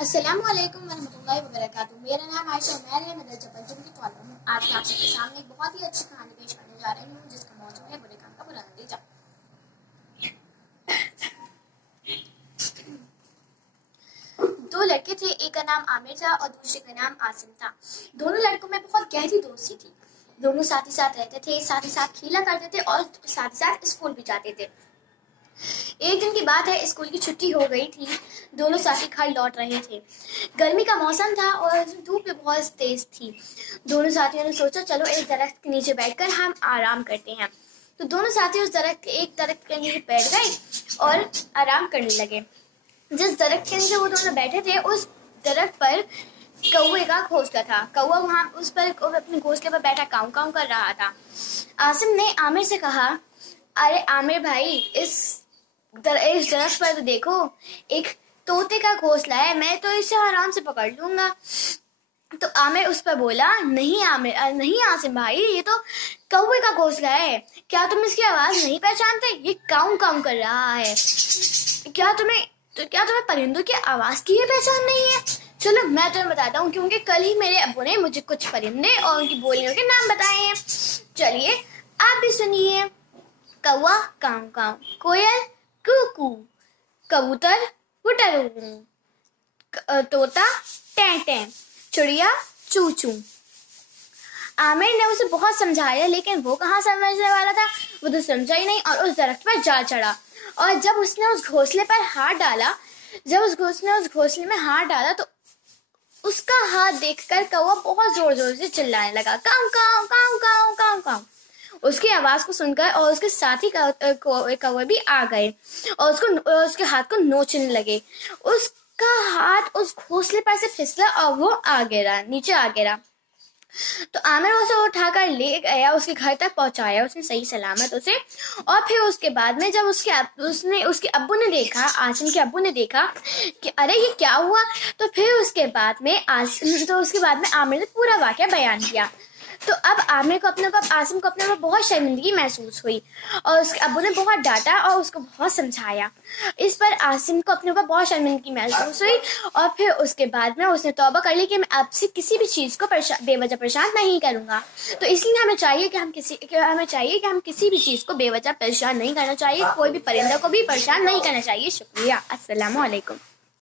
अस्सलामुअलैकुम वरहमतुल्लाहि वबरकातुहू। मेरा नाम आयशा उमैर है। मैं दर्जा पंचम की तौर हूँ। आज मैं आप सबके सामने एक बहुत ही अच्छी कहानी पेश करने जा रही हूँ जिसका मौजूद है बुरे काम का बुरा नतीजा। दो लड़के थे, एक का नाम आमिर था और दूसरे का नाम आसिम था। दोनों लड़कों में बहुत गहरी दोस्ती थी। दोनों साथ ही साथ रहते थे, साथ ही साथ खेला करते थे और साथ ही साथ स्कूल भी जाते थे। एक दिन की बात है, स्कूल की छुट्टी हो गई थी। दोनों साथी घर लौट रहे थे। गर्मी का मौसम था और धूप भी बहुत तेज थी। दोनों साथियों ने सोचा चलो एक दरख्त के नीचे बैठकर हम आराम करते हैं। तो दोनों साथी उस एक दरख्त के नीचे बैठ गए और आराम करने लगे। जिस दरख्त के नीचे वो दोनों बैठे थे उस दरख्त पर कौवे का घोंसला था। कौवा वहां उस पर अपने घोंसले पर बैठा काऊ काऊ कर रहा था। आसिम ने आमिर से कहा, अरे आमिर भाई, इस दरख्त पर तो देखो, एक तोते का घोंसला है, मैं तो इसे आराम से पकड़ लूंगा। तो आमिर उस पर बोला, नहीं आसिम भाई, ये तो कौवे का घोंसला है। क्या तुम इसकी आवाज नहीं पहचानते? ये काऊ काऊ कर रहा है। क्या तुम्हें परिंदों की आवाज की पहचान नहीं है? चलो मैं तुम्हें बताता हूँ, क्योंकि कल ही मेरे अब्बू ने मुझे कुछ परिंदे और उनकी बोलियों के नाम बताए हैं। चलिए आप भी सुनिए। कौवा काऊ काऊ, कोयल कू, कबूतर हुटरू, तोता टें टें, चिड़िया चू चू। आमिर ने उसे बहुत समझाया, लेकिन वो कहाँ समझने वाला था। वो तो समझा ही नहीं और उस दरख्त पर जा चढ़ा। और जब उसने उस घोंसले में हाथ डाला तो उसका हाथ देखकर कौवा बहुत जोर जोर से चिल्लाने लगा, काऊ काऊ काऊ काऊ काऊ काऊ। उसकी आवाज को सुनकर और उसके साथी कौवे भी आ गए और उसके हाथ को नोचने लगे। उसका हाथ उस घोंसले पर से फिसला और वो नीचे आ गिरा। तो आमिर उसे उठाकर ले गया, उसके घर तक पहुंचाया उसने सही सलामत उसे। और फिर उसके बाद में जब उसके अब्बू ने देखा, आसिम के अब्बू ने देखा कि अरे ये क्या हुआ, तो फिर उसके बाद में आमिर ने पूरा वाकया बयान किया। तो अब आसिम को अपने ऊपर बहुत शर्मिंदगी महसूस हुई और उसके अब्बू ने बहुत डांटा और उसको बहुत समझाया। इस पर आसिम को अपने ऊपर बहुत शर्मिंदगी महसूस हुई और फिर उसके बाद में उसने तौबा कर ली कि मैं आपसे किसी भी चीज को बेवजह परेशान नहीं करूंगा। तो इसलिए हमें चाहिए कि हम किसी भी चीज को बेवजह परेशान नहीं करना चाहिए। कोई भी परिंदा को भी परेशान नहीं करना चाहिए। शुक्रिया। अस्सलामु अलैकुम।